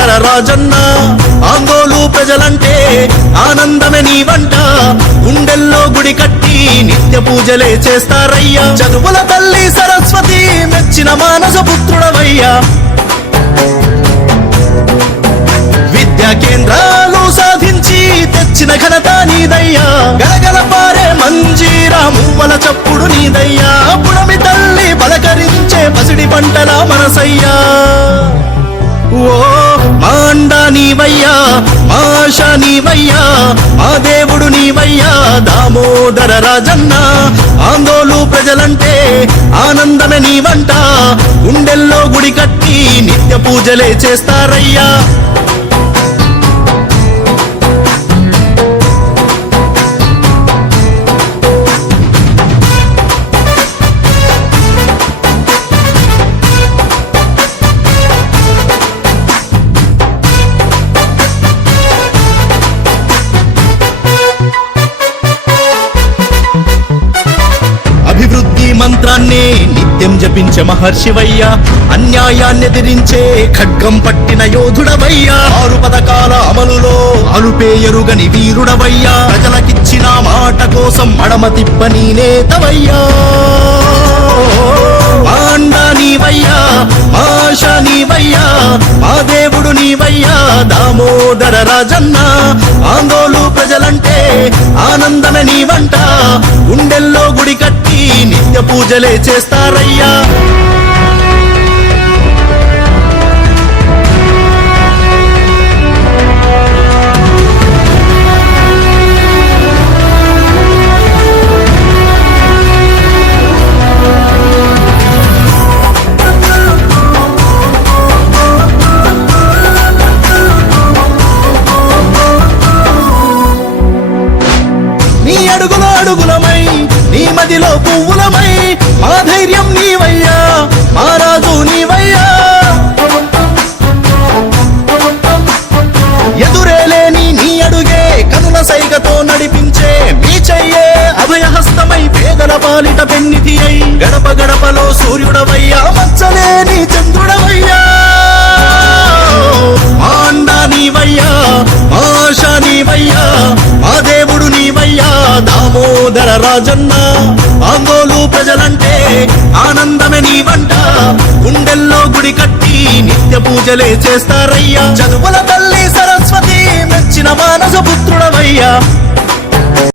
దామోదర రాజన్న. ఆందోళు ప్రజలంటే ఆనందమే నీ వంట, గుండెల్లో గుడి కట్టి నిత్య పూజలే చేస్తారయ్యా. చదువుల తల్లి సరస్వతి మెచ్చిన మానస పుత్రుడవయ్యా. విద్యా కేంద్రాలు సాధించి తెచ్చిన ఘనత నీదయ్యా. గలగల పారే మంజీరా మువ్వల చప్పుడు నీదయ్యా. పుడమి తల్లి పలకరించే పసిడి పంటల మనసయ్యా. ఓ మాండ నీవయ్యా, మాష నీవయ్యా, మా దేవుడు నీవయ్యా దామోదర రాజన్న. ఆందోళు ప్రజలంటే ఆనందమే నీ వంట, గుండెల్లో గుడి కట్టి నిత్య పూజలే చేస్తారయ్యా. అభివృద్ధి మంత్రాన్ని నిత్యం జపించే మహర్షివయ్యా. అన్యాయాన్ని ఎదిరించే ఖడ్గం పట్టిన యోధుడవయ్యా. 6 పథకాల అమలులో అలుపే ఎరుగని వీరుడవయ్యా. ప్రజలకిచ్చిన మాట కోసం మడమ తిప్పని నేతవయ్యా. మాండ నీవయ్యా, మాష నీవయ్యా, మా దేవుడు నీవయ్యా దామోదర రాజన్న. ఆందోళు ప్రజలంటే ఆనందమే నీ వంట, గుండెల్లో గుడి కట్టి నిత్య పూజలే చేస్తారయ్యా. అడుగులో అడుగులమై నీ మదిలో పువ్వులమై, మా ధైర్యం నీవయ్యా, మా రాజు నీవయ్యా. ఎదురేలేని నీ అడుగే కనుల సైగతో నడిపించే మీ చెయ్యే అభయహస్తమై పేదల పాలిట పెన్నిధి అయి. గడప గడపలో సూర్యుడవయ్యా, మచ్చలేని చంద్రుడవయ్యా. మాండ నీవయ్యా, మాష నీవయ్యా, మా దేవుడు నీవయ్యా దామోదర రాజన్న. ఆందోళు ప్రజలంటే ఆనందమే నీ వంట, గుండెల్లో గుడి కట్టి నిత్య పూజలే చేస్తారయ్యా. చదువుల తల్లి సరస్వతి మెచ్చిన మానస పుత్రుడవయ్యా.